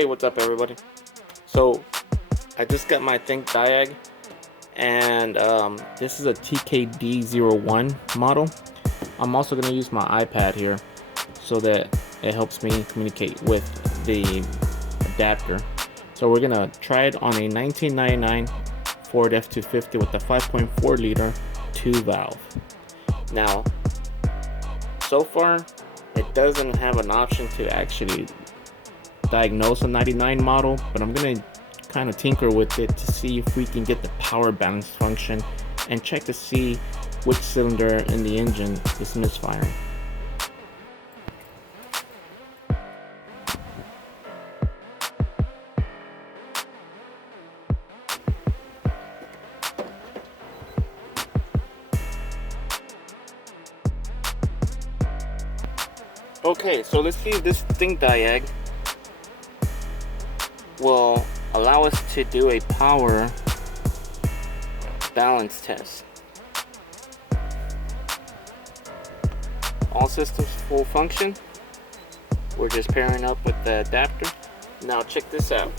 Hey, what's up everybody? So I just got my ThinkDiag, and this is a TKD01 model. I'm also going to use my iPad here so that it helps me communicate with the adapter. So we're going to try it on a 1999 Ford F250 with a 5.4 liter 2-valve. Now, so far it doesn't have an option to actually diagnose a 99 model, but I'm gonna kind of tinker with it to see if we can get the power balance function and check to see which cylinder in the engine is misfiring. Okay, so let's see if this ThinkDiag will allow us to do a power balance test. All systems full function. We're just pairing up with the adapter. Now check this out.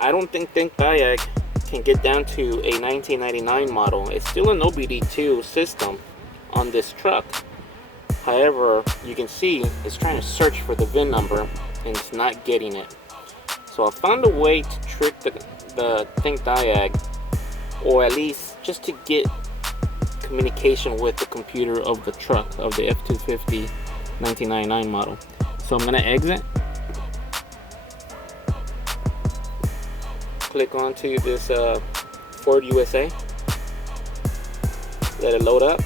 I don't think ThinkDiag can get down to a 1999 model. It's still an OBD2 system on this truck. However, you can see it's trying to search for the VIN number and it's not getting it. So I found a way to trick the ThinkDiag, or at least just to get communication with the computer of the truck, of the F250 1999 model. So I'm going to exit, click onto this Ford USA, let it load up.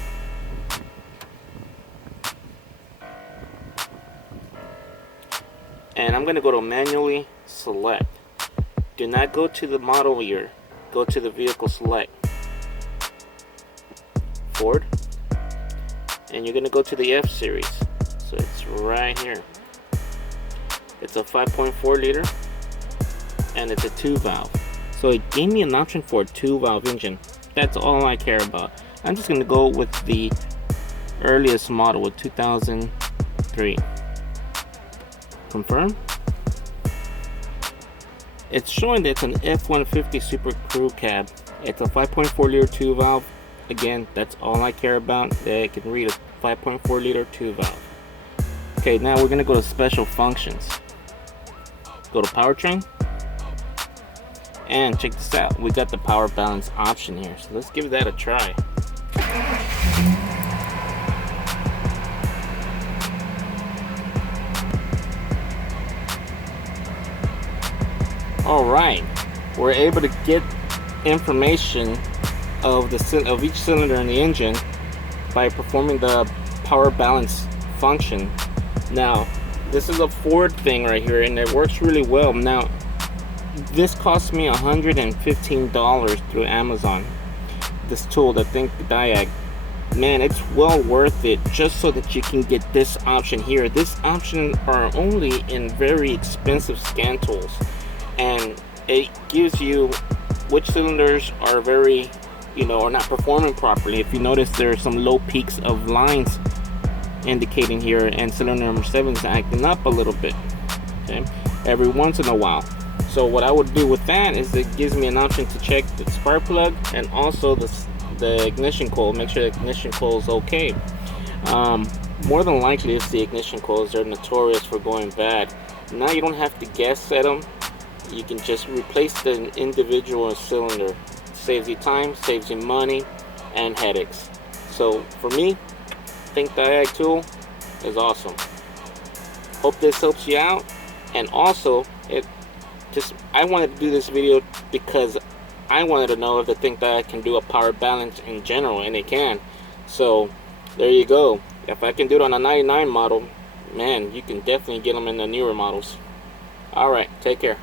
And I'm going to go to manually select. Do not go to the model year, go to the vehicle select, Ford, and you're going to go to the F series. So it's right here. It's a 5.4 liter and it's a 2-valve. So it gave me an option for a 2-valve engine. That's all I care about. I'm just going to go with the earliest model with 2003. Confirm. It's showing that it's an F250 Super Crew Cab. It's a 5.4 liter 2-valve. Again, that's all I care about. That I can read a 5.4 liter 2-valve. Okay, now we're gonna go to special functions. Go to powertrain, and check this out. We got the power balance option here. So let's give that a try. Alright, we're able to get information of each cylinder in the engine by performing the power balance function. Now, this is a Ford thing right here, and it works really well. Now, this cost me $115 through Amazon. This tool, the ThinkDiag. Man, it's well worth it just so that you can get this option here. This option are only in very expensive scan tools. And it gives you which cylinders are very, are not performing properly. If you notice, there are some low peaks of lines indicating here, and cylinder number 7 is acting up a little bit, okay, every once in a while. So what I would do with that is it gives me an option to check the spark plug and also the ignition coil, make sure the ignition coil is okay. More than likely it's the ignition coils. They're notorious for going bad. Now you don't have to guess at them. You can just replace the individual cylinder. Saves you time, saves you money, and headaches. So for me, ThinkDiag tool is awesome. Hope this helps you out. And also, I wanted to do this video because I wanted to know if the ThinkDiag can do a power balance in general, and it can. So there you go. If I can do it on a 99 model, man, you can definitely get them in the newer models. Alright, take care.